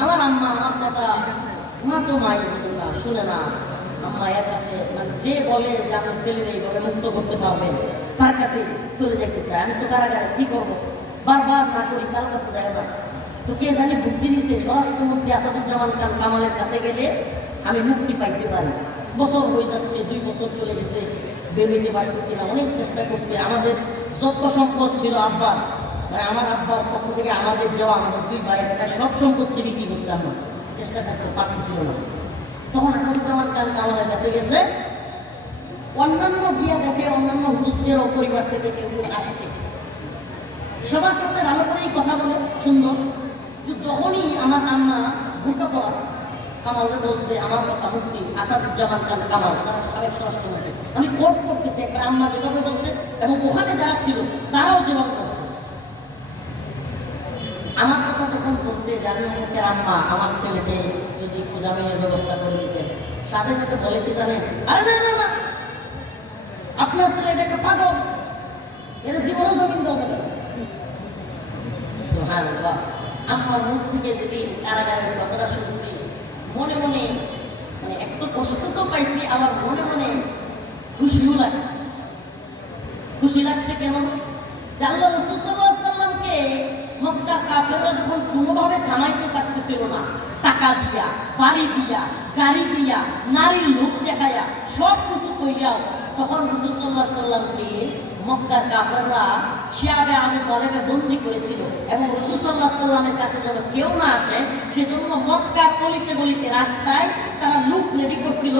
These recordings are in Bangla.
আমার আম্মা তো মাই না শুনে না আম্মা এর কাছে মানে যে বলে যে আমার মুক্ত করতে পারবেন তার কাছে চলে যেতে চায় আমি তো করব বারবার না করি কার কাছে দেয় না তো কে জানি বুদ্ধি দিচ্ছে স্বরাষ্ট্রমন্ত্রী আসাদুজ্জামান খান কামালের কাছে গেলে আমি মুক্তি পাইতে পারি বছর হয়ে যাচ্ছে দুই বছর চলে গেছে বের হইতে পারতেছি না অনেক চেষ্টা করছি আমাদের যত সম্পদ ছিল আব্বার মানে আমার আব্বার পক্ষ থেকে আমাদের দেওয়া আমাদের দুই ভাই সব সম্পত্তি বিক্রি করছে আমরা? চেষ্টা করতে পারতেছিল না। তখন কামালের কাছে গেছে। অন্যান্য বিয়া দেখে অন্যান্য পরিবার থেকে কেউ আসছে। সবার সাথে ভালো করেই কথা বলে, সুন্দর। যখনই আমার আম্মা বুকা পড়া, কামালকে বলছে, আমার কথা মুক্তি আসাদুজ্জামান খান কামাল। সাবেক আমি কোর্ট করতেছি একটা আম্মা যেভাবে বলছে, এবং ওখানে যারা ছিল, তারাও যেভাবে আমার কথা যখন বলছে আমি অমুকের আম্মা আমার ছেলেকে যদি একটু জামিনের ব্যবস্থা করে দিতেন সাথে সাথে বলে কি জানেন? আরে না না না, আপনার ছেলে এটা একটা পাগল। এটা জীবনও জমিন দেওয়া যাবে। আমার মুখ থেকে যদি কারাগারের কথাটা শুনছি, মনে মনে মানে এক তো কষ্ট তো পাইছি, আমার মনে মনে খুশিও লাগছে। খুশি লাগছে কেন? সাল্লাল্লাহু আলাইহি সাল্লামকে মক্কা কাফেররা যখন কোনোভাবে থামাইতে পারতেছিল না টাকা দিয়া বাড়ি দিয়া গাড়ি দিয়া নারীর লোক দেখাইয়া সব কিছু কইরাও তখন সাল্লামকে মক্কার কাফেররা শিয়াবে আমি তলেবে বন্দি করেছিল এবং রসুল সাল্লাহ সাল্লামের কাছে যেন কেউ না আসে সেজন্য মক্কার গলিতে গলিতে রাস্তায় তারা লুক রেডি করছিল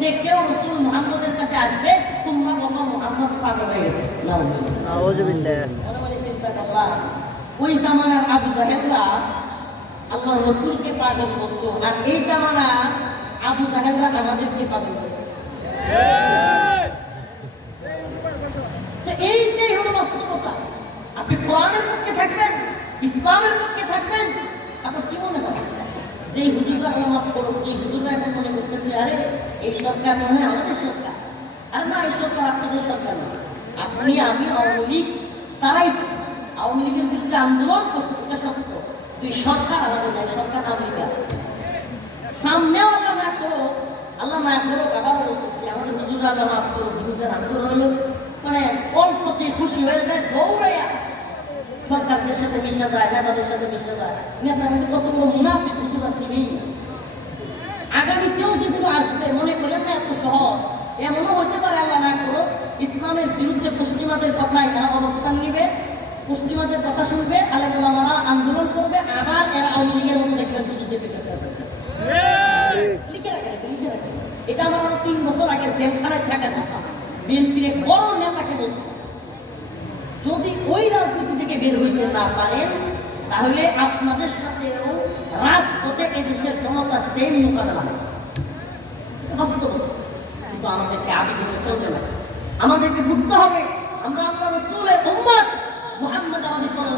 যে কেউ রসুল মুহাম্মদের কাছে আসবে তোমরা বলো মুহাম্মদ পাগল হয়ে গেছে। চিন্তা করলাম। ওই জামানার আবু জাহেলরা আল্লাহ রসুলকে পাগল করতো। আর এই জামানা আবু জাহেলরা আমাদেরকে পাগল করতো। এইটাই হলো বাস্তবতা। আপনি কোরআনের পক্ষে থাকবেন, ইসলামের পক্ষে থাকবেন আপনার কি মনে হয়? যে হুজুররা আলামত করো যে হুজুররা এখন মনে করতেছে, আরে, এই সরকার মনে হয় আমাদের সরকার। আর না, এই সরকার আপনাদের সরকার না আপনি আমি আওয়ামী লীগ, তারাই আওয়ামী লীগের বিরুদ্ধে আন্দোলন করছে, এটা সত্য। দুই সরকার আমাদের নাই সরকার আমেরিকা সামনেও আল্লাহ না করো আল্লাহ না করো আবার বলতেছি, আমাদের হুজুর আল্লাহ মাফ করো হুজুর আন্দোলন হলো মানে অল্পতে খুশি হয়ে যায়, দৌড়াইয়া সরকারদের সাথে মিশে যায়, নেতাদের সাথে মিশে যায়। নেতা নেতারা যে কতগুলো মুনাফিক হুজুর আছে নেই আগামীতেও যেগুলো আসবে, মনে করেন না এত সহজ, এমনও হতে পারে আল্লাহ না করো ইসলামের বিরুদ্ধে পশ্চিমাদের কথায় এরা অবস্থান নিবে পশ্চিমাদের কথা শুনবে আলেমারা আন্দোলন করবে আবার এরা আওয়ামী লীগের মতো দেখবেন লিখে রাখেন এটা, আমার তিন বছর আগে জেলখানায় থাকা কথা। বিএনপির এক বড় নেতাকে যদি ওই রাজনীতি থেকে বের হইতে না পারেন তাহলে আপনাদের সাথেও রাজপথে এদেশের জনতার সেম মোকাবেলা হবে। কিন্তু আমাদেরকে আগে চলবে না আমাদেরকে বুঝতে হবে আমরা আল্লাহ রসুলের উম্মত মুহাম্মদ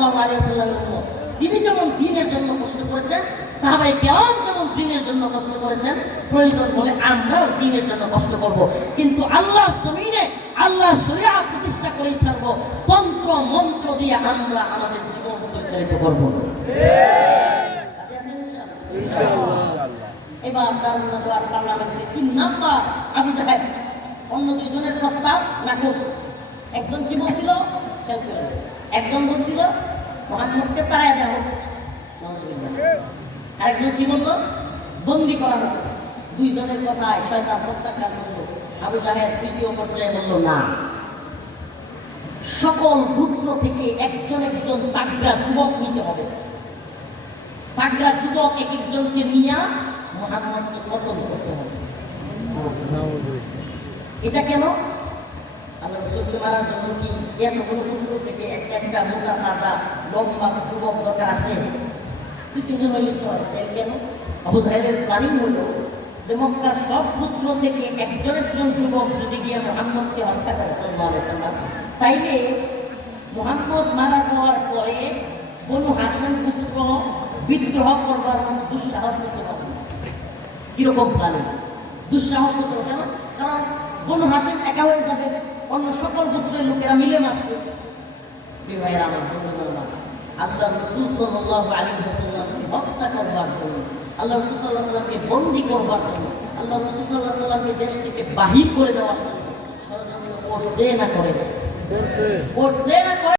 উম্মত তিনি যেমন দিনের জন্য কষ্ট করেছেন। সাহাবাই কেরাম যেমন দিনের জন্য কষ্ট করেছেন প্রয়োজন বলে আমরাও দিনের জন্য কষ্ট করব। কিন্তু আল্লাহ জমিনে আল্লাহ শরিয়া প্রতিষ্ঠা করেই ছাড়বো। তন্ত্র মন্ত্র দিয়ে আমরা আমাদের জীবন পরিচালিত করব? এবার দারুল্লাহ পার্লামেন্টে তিন নাম্বার আবু জাহেদ অন্য দুইজনের প্রস্তাব নাকচ। একজন কি বলছিল? একজন বলছিল মোহাম্মদকে তারাই দেওয়া আরেকজন কি বলল? বন্দি করা দুইজনের কথায় শয়তান প্রত্যাখ্যান করল। আবু জাহেদ তৃতীয় পর্যায়ে বলল, না। সকল পুত্র থেকে একজন একজন তাগড়া যুবক নিতে হবে। তাগড়া যুবক এক একজনকে নিয়ে মোহাম্মদকে কতল করতে হবে। এটা কেন? রসুলকে মারার এতগুলো পুত্র থেকে একটা একটা মোটা তাজা লম্বা যুবক দরকার আছে কেন সব পুত্র থেকে একজন একজন যুবক যদি গিয়ে মোহাম্মদকে হত্যা করে, সাল্লাল্লাহু তাইলে মোহাম্মদ মারা যাওয়ার পরে বনু হাসেম পুত্র বিদ্রোহ করবার মতো দুঃসাহস করতে পারবে। কীরকম প্ল্যানিং দুঃসাহস করতে কেন? কারণ বনু হাসিম একা হয়ে যাবে। অন্য সকল পুত্রের লোকেরা মিলে মারবে প্রিয় ভাইয়েরা আমার ধন্যবাদ। আল্লাহ রসুল আলী আলাইহি ওয়াসাল্লামকে হত্যা করবার জন্য আল্লাহ রসুল্লাহ সাল্লামকে বন্দি করবার জন্য আল্লাহ রসুল্লাহ সাল্লামকে দেশ থেকে বাহির করে দেওয়ার জন্য ষড়যন্ত্র করছে না করে করছে না করে